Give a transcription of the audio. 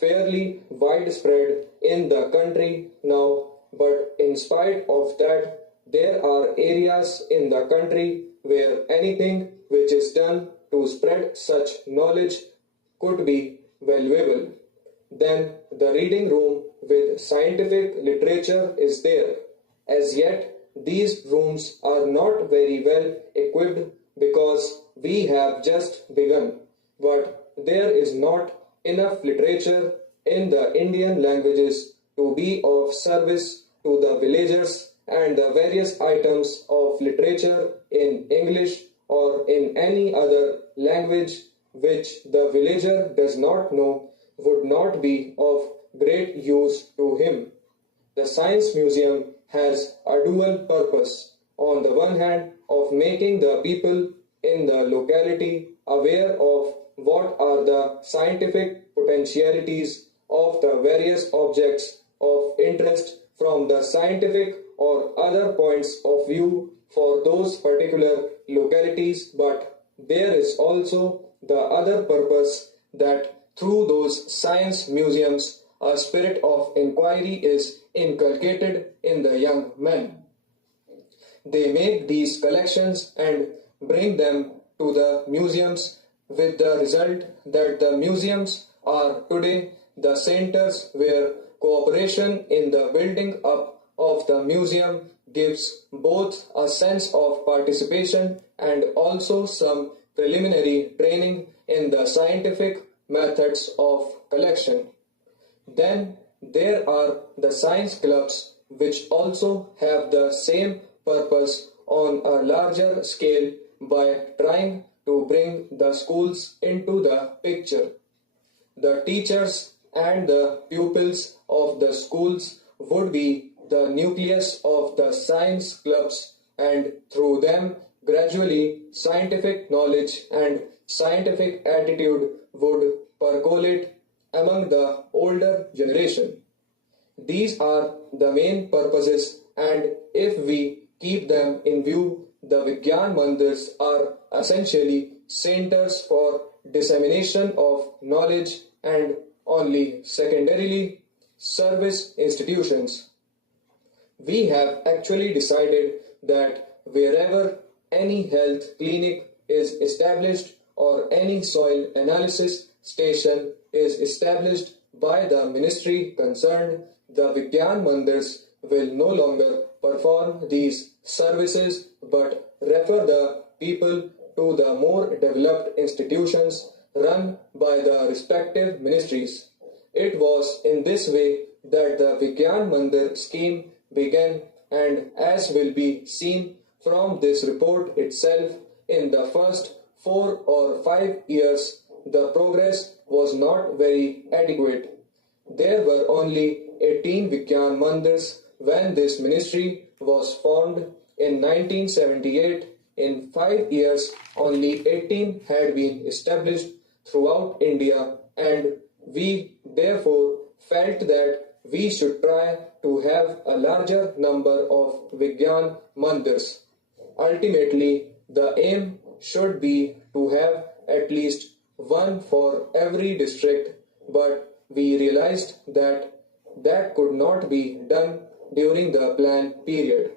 fairly widespread in the country now, but in spite of that, there are areas in the country where anything which is done to spread such knowledge could be valuable. Then the reading room with scientific literature is there. As yet, these rooms are not very well equipped because we have just begun. But there is not enough literature in the Indian languages to be of service to the villagers, and the various items of literature in English or in any other language which the villager does not know would not be of great use to him. The Science Museum has a dual purpose. On the one hand, of making the people in the locality aware of what are the scientific potentialities of the various objects of interest from the scientific or other points of view for those particular localities, but there is also the other purpose that through those science museums a spirit of inquiry is inculcated in the young men. They make these collections and bring them to the museums, with the result that the museums are today the centers where cooperation in the building up of the museum gives both a sense of participation and also some preliminary training in the scientific methods of collection. Then there are the science clubs, which also have the same purpose on a larger scale by trying to bring the schools into the picture. The teachers and the pupils of the schools would be the nucleus of the science clubs, and through them gradually scientific knowledge and scientific attitude would percolate among the older generation. These are the main purposes, and if we keep them in view, the Vigyan Mandirs are essentially centers for dissemination of knowledge and only secondarily service institutions. We have actually decided that wherever any health clinic is established or any soil analysis station is established by the ministry concerned, the Vigyan Mandirs will no longer perform these services but refer the people to the more developed institutions run by the respective ministries. It was in this way that the Vigyan Mandir scheme began, and as will be seen from this report itself, in the first 4 or 5 years the progress was not very adequate. There were only 18 Vigyan Mandirs when this ministry was formed in 1978. In 5 years, only 18 had been established throughout India, and we therefore felt that we should try to have a larger number of Vigyan Mandirs. Ultimately, the aim should be to have at least one for every district, but we realized that that could not be done during the plan period.